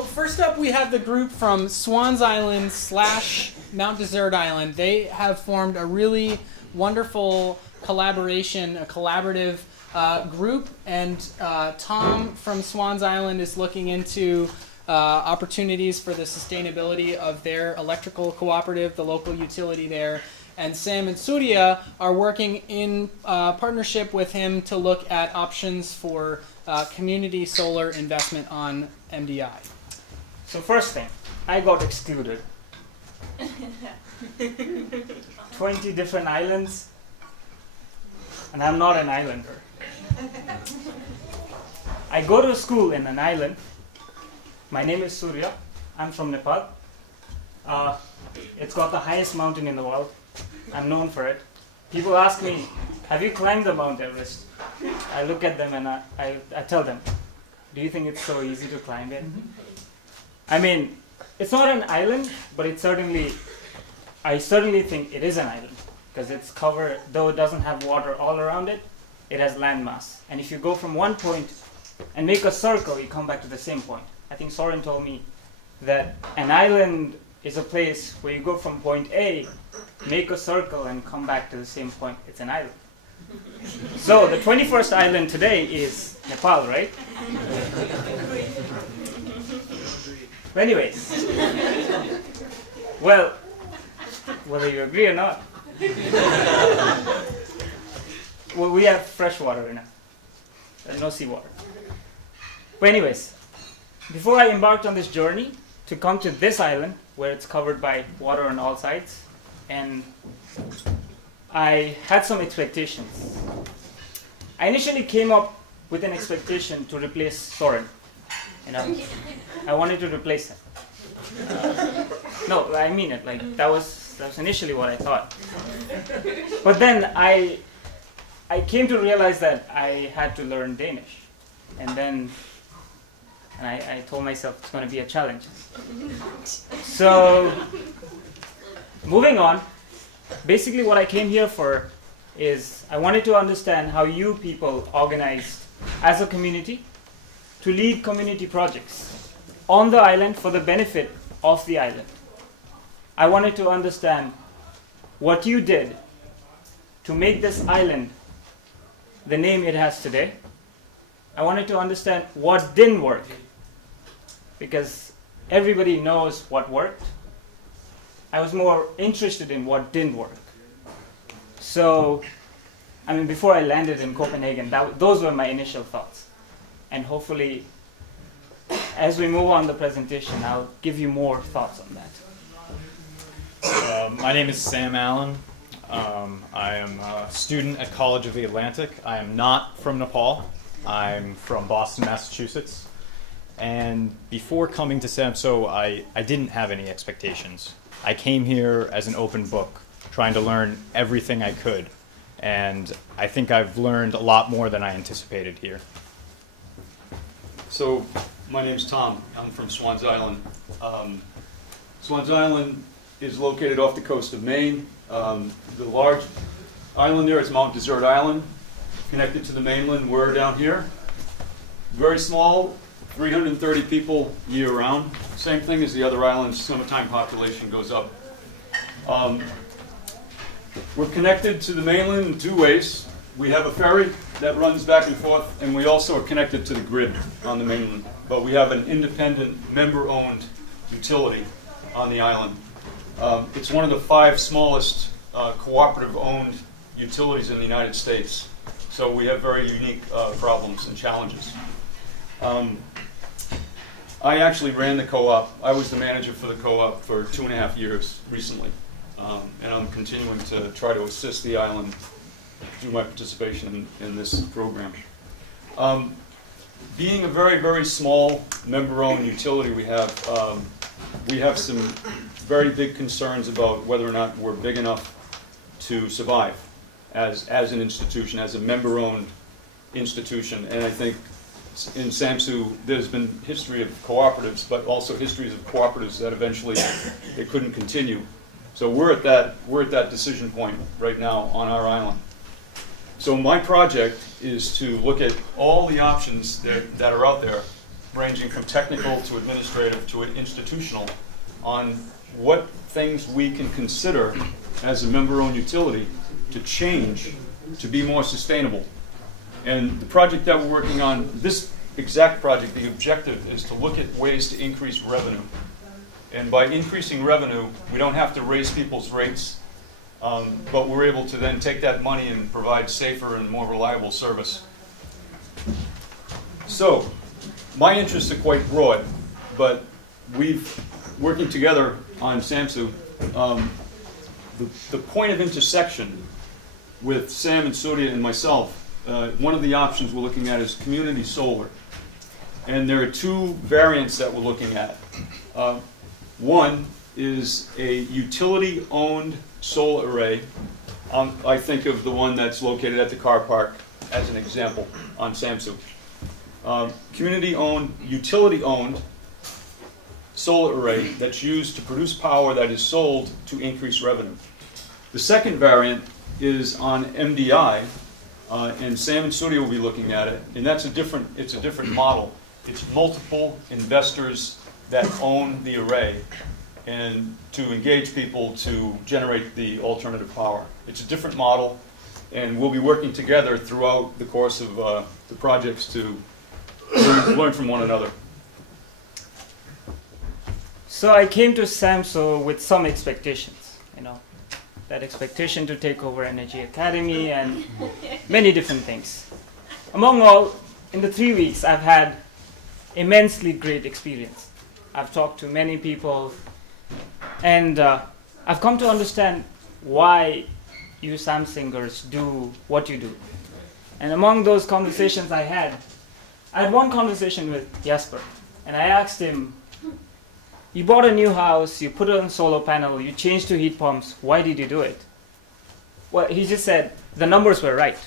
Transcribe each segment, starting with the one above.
First up, we have the group from Swans Island / Mount Desert Island. They have formed a really wonderful collaboration, a collaborative group, and Tom from Swans Island is looking into opportunities for the sustainability of their electrical cooperative, the local utility there. And Sam and Surya are working in partnership with him to look at options for community solar investment on MDI. So first thing, I got excluded. 20 different islands, and I'm not an islander. I go to school in an island. My name is Surya. I'm from Nepal. It's got the highest mountain in the world. I'm known for it. People ask me, have you climbed the Mount Everest? I look at them and I tell them, do you think it's so easy to climb it? I mean, it's not an island, but I certainly think it is an island because it's covered, though it doesn't have water all around it, it has landmass. And if you go from one point and make a circle, you come back to the same point. I think Soren told me that an island is a place where you go from point A, make a circle, and come back to the same point. It's an island. So the 21st island today is Nepal, right? Anyways, well, whether you agree or not, well, we have fresh water enough. There's no seawater. But anyways, before I embarked on this journey to come to this island, where it's covered by water on all sides, and I had some expectations. I initially came up with an expectation to replace Soren. I wanted to replace him. No, I mean it. Like that was initially what I thought. But then I came to realize that I had to learn Danish, and I told myself it's going to be a challenge. So moving on, basically what I came here for is I wanted to understand how you people organized as a community to lead community projects on the island for the benefit of the island. I wanted to understand what you did to make this island the name it has today. I wanted to understand what didn't work, because everybody knows what worked. I was more interested in what didn't work. So, I mean, before I landed in Copenhagen, those were my initial thoughts. And hopefully, as we move on the presentation, I'll give you more thoughts on that. My name is Sam Allen. I am a student at College of the Atlantic. I am not from Nepal. I'm from Boston, Massachusetts. And before coming to Samsø, I didn't have any expectations. I came here as an open book, trying to learn everything I could. And I think I've learned a lot more than I anticipated here. So, my name's Tom. I'm from Swans Island. Swans Island is located off the coast of Maine. The large island there is Mount Desert Island, connected to the mainland. We're down here. Very small, 330 people year-round. Same thing as the other islands. Summertime population goes up. We're connected to the mainland in two ways. We have a ferry that runs back and forth, and we also are connected to the grid on the mainland. But we have an independent, member-owned utility on the island. It's one of the 5 smallest cooperative-owned utilities in the United States. So we have very unique problems and challenges. I actually ran the co-op. I was the manager for the co-op for 2.5 years recently. And I'm continuing to try to assist the island through my participation in this program. Being a very, very small member-owned utility, we have some very big concerns about whether or not we're big enough to survive as an institution, as a member-owned institution. And I think in Samsø, there's been history of cooperatives, but also histories of cooperatives that eventually they couldn't continue. So we're at that decision point right now on our island. So my project is to look at all the options that are out there ranging from technical to administrative to institutional, on what things we can consider as a member-owned utility to change to be more sustainable. And the project that we're working on, this exact project, the objective is to look at ways to increase revenue. And by increasing revenue, we don't have to raise people's rates, but we're able to then take that money and provide safer and more reliable service. So, my interests are quite broad, but working together on Samsø, the point of intersection with Sam and Surya and myself, one of the options we're looking at is community solar. And there are two variants that we're looking at. One is a utility-owned solar array. I think of the one that's located at the car park as an example on Samsø. Community-owned, utility-owned solar array that's used to produce power that is sold to increase revenue. The second variant is on MDI, and Sam and Surya will be looking at it, and it's a different model. It's multiple investors that own the array and to engage people to generate the alternative power. It's a different model, and we'll be working together throughout the course of the projects to learn from one another. So I came to Samsø with some expectations, that expectation to take over Energy Academy and many different things. Among all, in the 3 weeks, I've had immensely great experience. I've talked to many people, and I've come to understand why you Samsungers do what you do. And among those conversations I had one conversation with Jesper, and I asked him, you bought a new house, you put it on solar panel, you changed to heat pumps, why did you do it? Well, he just said, the numbers were right.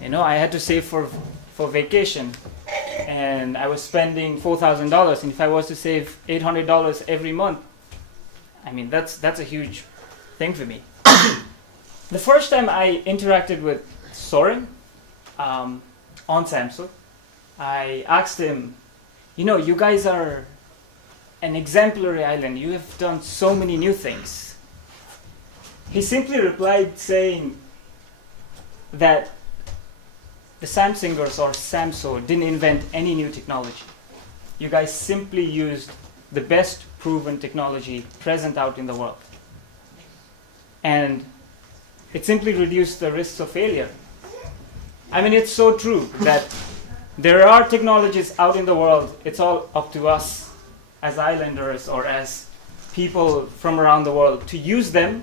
I had to save for vacation, and I was spending $4,000, and if I was to save $800 every month, that's a huge thing for me. The first time I interacted with Soren on Samsø, I asked him, you guys are an exemplary island. You have done so many new things. He simply replied saying that the Samsungers or Samsø didn't invent any new technology. You guys simply used the best proven technology present out in the world. And it simply reduced the risks of failure. It's so true that there are technologies out in the world. It's all up to us as islanders or as people from around the world to use them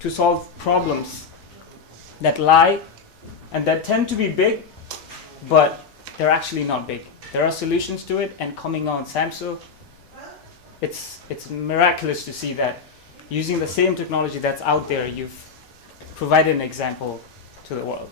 to solve problems that lie and that tend to be big, but they're actually not big. There are solutions to it, and coming on Samsø, it's miraculous to see that using the same technology that's out there, you've provided an example to the world.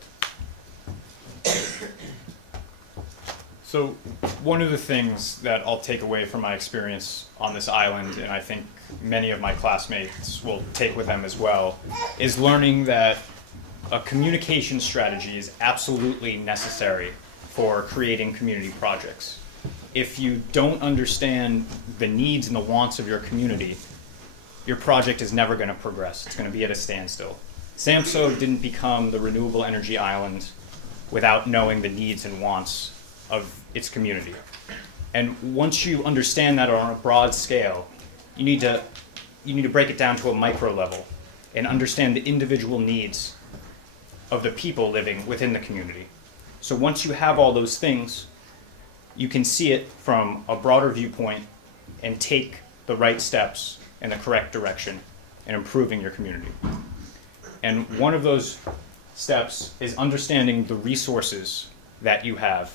So one of the things that I'll take away from my experience on this island, and I think many of my classmates will take with them as well, is learning that a communication strategy is absolutely necessary for creating community projects. If you don't understand the needs and the wants of your community, your project is never going to progress. It's going to be at a standstill. Samsø didn't become the renewable energy island without knowing the needs and wants of its community. And once you understand that on a broad scale, you need to break it down to a micro level and understand the individual needs of the people living within the community. So once you have all those things, you can see it from a broader viewpoint and take the right steps in the correct direction in improving your community. And one of those steps is understanding the resources that you have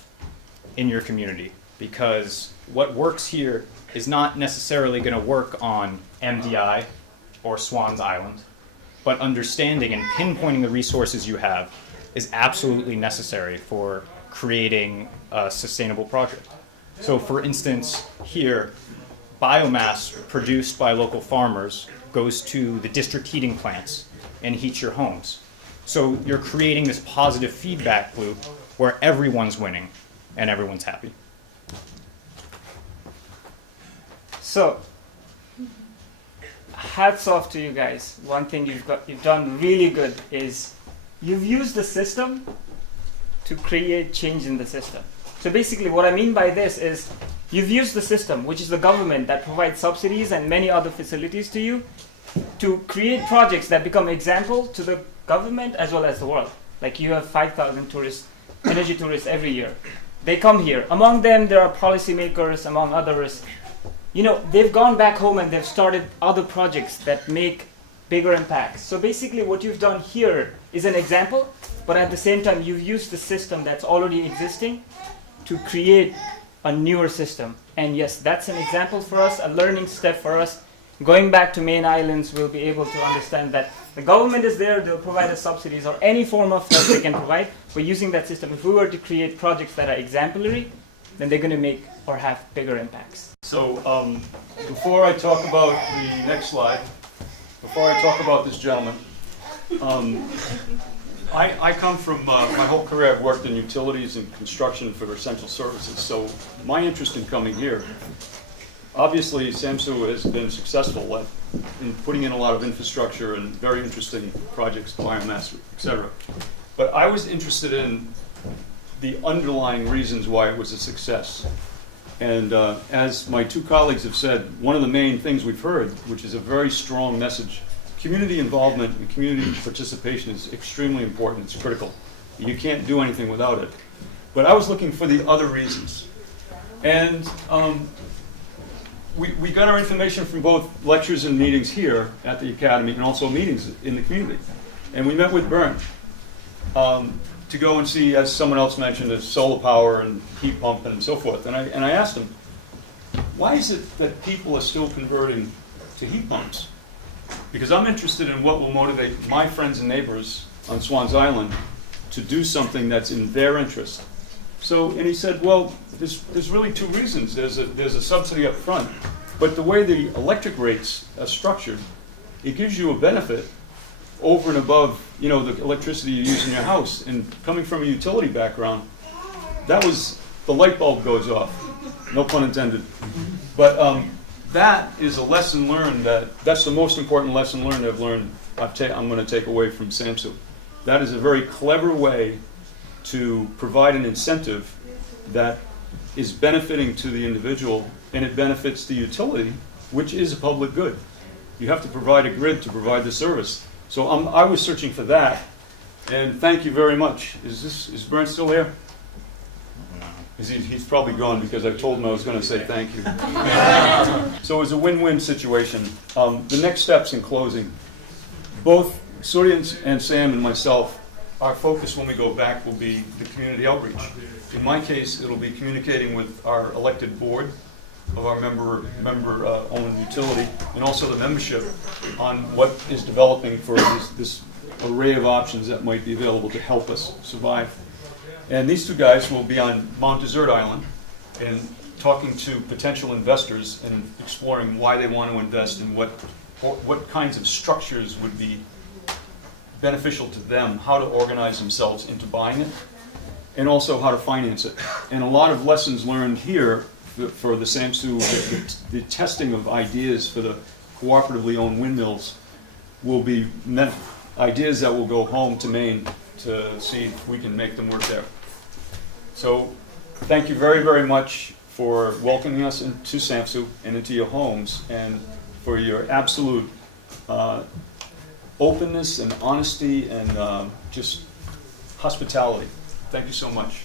in your community, because what works here is not necessarily going to work on MDI or Swans Island, but understanding and pinpointing the resources you have is absolutely necessary for creating a sustainable project. So for instance, here, biomass produced by local farmers goes to the district heating plants and heats your homes. So you're creating this positive feedback loop where everyone's winning and everyone's happy. So, hats off to you guys. One thing you've done really good is you've used the system to create change in the system. So basically what I mean by this is you've used the system, which is the government that provides subsidies and many other facilities to you, to create projects that become example to the government as well as the world. Like you have 5,000 tourists, energy tourists every year. They come here. Among them, there are policymakers, among others. You know, they've gone back home and they've started other projects that make bigger impacts. So basically what you've done here is an example, but at the same time, you've used the system that's already existing to create a newer system. And yes, that's an example for us, a learning step for us. Going back to Maine Islands, we'll be able to understand that the government is there, they'll provide us subsidies or any form of help they can provide. We're using that system. If we were to create projects that are exemplary, then they're going to make or have bigger impacts. So before I talk about the next slide, before I talk about this gentleman, I come from, my whole career I've worked in utilities and construction for essential services. So my interest in coming here, obviously Samsø has been successful in putting in a lot of infrastructure and very interesting projects, biomass, etc. But I was interested in the underlying reasons why it was a success. And as my two colleagues have said, one of the main things we've heard, which is a very strong message, community involvement and community participation is extremely important. It's critical. You can't do anything without it. But I was looking for the other reasons. And we got our information from both lectures and meetings here at the Academy and also meetings in the community. And we met with Bernd to go and see, as someone else mentioned, solar power and heat pump and so forth. And I asked him, why is it that people are still converting to heat pumps? Because I'm interested in what will motivate my friends and neighbors on Swans Island to do something that's in their interest. So, and he said, well, there's really two reasons. There's a subsidy up front, but the way the electric rates are structured, it gives you a benefit over and above, you know, the electricity you use in your house. And coming from a utility background, that was, the light bulb goes off, no pun intended. But that is a lesson learned, that's the most important lesson learned I'm going to take away from Samsø. That is a very clever way to provide an incentive that is benefiting to the individual, and it benefits the utility, which is a public good. You have to provide a grid to provide the service. So I was searching for that, and thank you very much. Is Bernd still here? He's probably gone because I told him I was going to say thank you. So it was a win-win situation. The next steps in closing, both Surya and Sam and myself, our focus when we go back will be the community outreach. In my case, it'll be communicating with our elected board of our member-owned utility, and also the membership on what is developing for this array of options that might be available to help us survive. And these two guys will be on Mount Desert Island and talking to potential investors and exploring why they want to invest and what kinds of structures would be beneficial to them, how to organize themselves into buying it, and also how to finance it. And a lot of lessons learned here for the Samsø, the testing of ideas for the cooperatively owned windmills will be ideas that will go home to Maine to see if we can make them work there. So thank you very, very much for welcoming us into Samsø and into your homes, and for your absolute openness and honesty and just hospitality. Thank you so much.